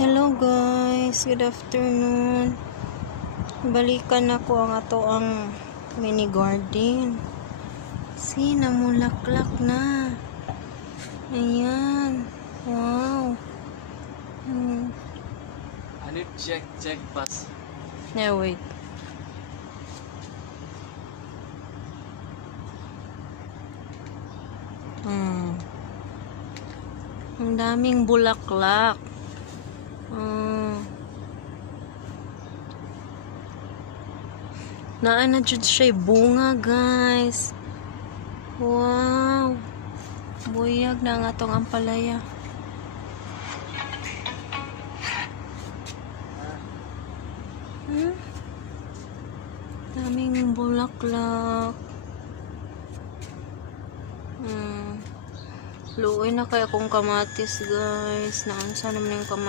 Hello guys, good afternoon. Balikan ako ang mini garden. See, namulaklak na. Ayan. Wow. I need check pass. Yeah, wait. Ang daming bulaklak. Naana jud siya bunga, guys. Wow. Buyag na nga tong ampalaya. Daming bulaklak. Luoy na kaya kong kamatis, guys. Naansa naman yung kamatis.